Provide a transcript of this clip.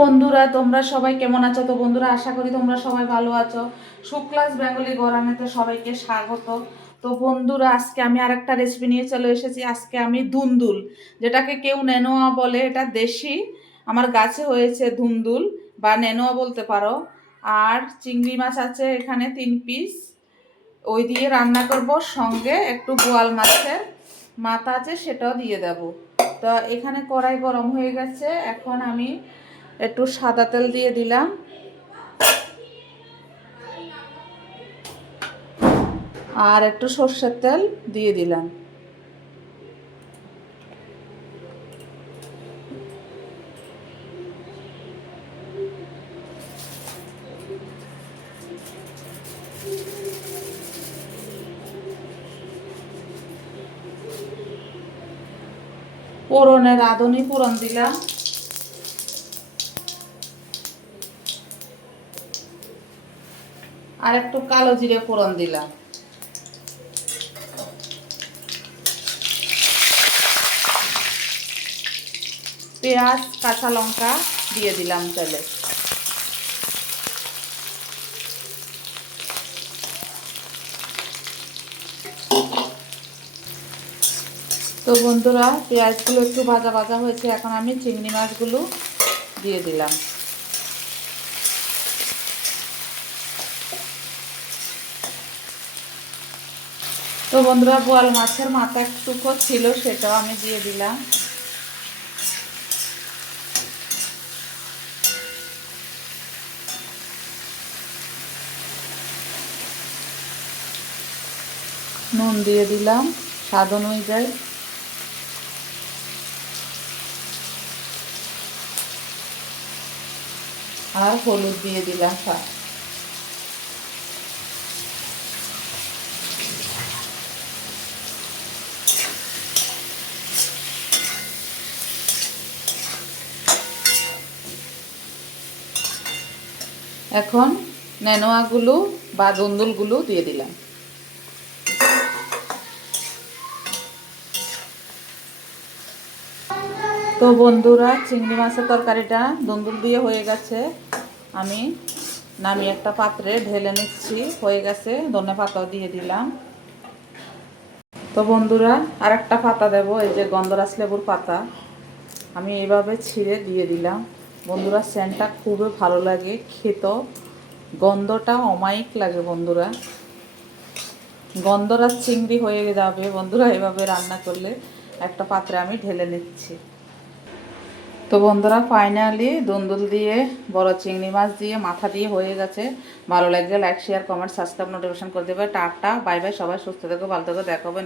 বন্ধুরা, তোমরা সবাই কেমন আছো? তো বন্ধুরা, আশা করি তোমরা সবাই ভালো আছো। শুক্লাস বেঙ্গলি গরামেতে সবাইকে স্বাগত। তো বন্ধুরা, আজকে আমি আরেকটা রেসিপি নিয়ে চলে এসেছি। আজকে আমি ধুন্দুল, যেটাকে কেউ নেনোয়া বলে। এটা দেশি, আমার গাছে হয়েছে ধুন্দুল, বা নেনোয়া বলতে পারো। আর চিংড়ি মাছ আছে এখানে তিন পিস ওই দিয়ে রান্না করব, সঙ্গে একটু বোয়াল মাছের মাথা আছে, সেটাও দিয়ে দেব। তো এখানে কড়াই গরম হয়ে গেছে। এখন আমি একটু সাদা তেল দিয়ে দিলাম। আর একটু সর্ষের তেল দিয়ে দিলাম। পোড়নের রাঁধুনি পুরন দিলাম। আর একটু কালো জিরে ফোড়ন দিলাম। পেঁয়াজ, কাঁচা লঙ্কা দিয়ে দিলাম তেলে। তো বন্ধুরা, পেঁয়াজগুলো একটু ভাজা ভাজা হয়েছে, এখন আমি চিংড়ি মাছগুলো দিয়ে দিলাম। তো বন্ধুরা, বোয়াল মাছের মাথা একটুকু ছিল, সেটাও আমি দিয়ে দিলাম। নুন দিয়ে দিলাম, স্বাদ অনুযায়ী। আর হলুদ দিয়ে দিলাম এখন নেনোয়াগুলো বা দন্দুলগুলো দিয়ে দিলাম। তো বন্ধুরা, চিংড়ি মাছের তরকারিটা দন্দুল দিয়ে হয়ে গেছে। আমি নামিয়ে একটা পাত্রে ঢেলে নিচ্ছি, হয়ে গেছে, ধনে পাতাও দিয়ে দিলাম। তো বন্ধুরা আর একটা পাতা দেবো, এই যে গন্ধরাজ লেবুর পাতা। আমি এইভাবে ছিঁড়ে দিয়ে দিলাম। বন্ধুরা সেন্টটা খুবই ভালো লাগে খেত গন্ধটা অমায়িক লাগে বন্ধুরা। গন্ধরাজ চিংড়ি হয়ে যাবে বন্ধুরা, এভাবে রান্না করলে। একটা পাত্রে আমি ঢেলে নিচ্ছি। তো বন্ধুরা ফাইনালি দন্দুল দিয়ে বড় চিংড়ি মাছ দিয়ে মাথা দিয়ে হয়ে গেছে। ভালো লাগলে like share comment subscribe notification করে দেবে। টাটা বাই বাই সবাই সুস্থ থেকো, ভালো থেকো দেখাবে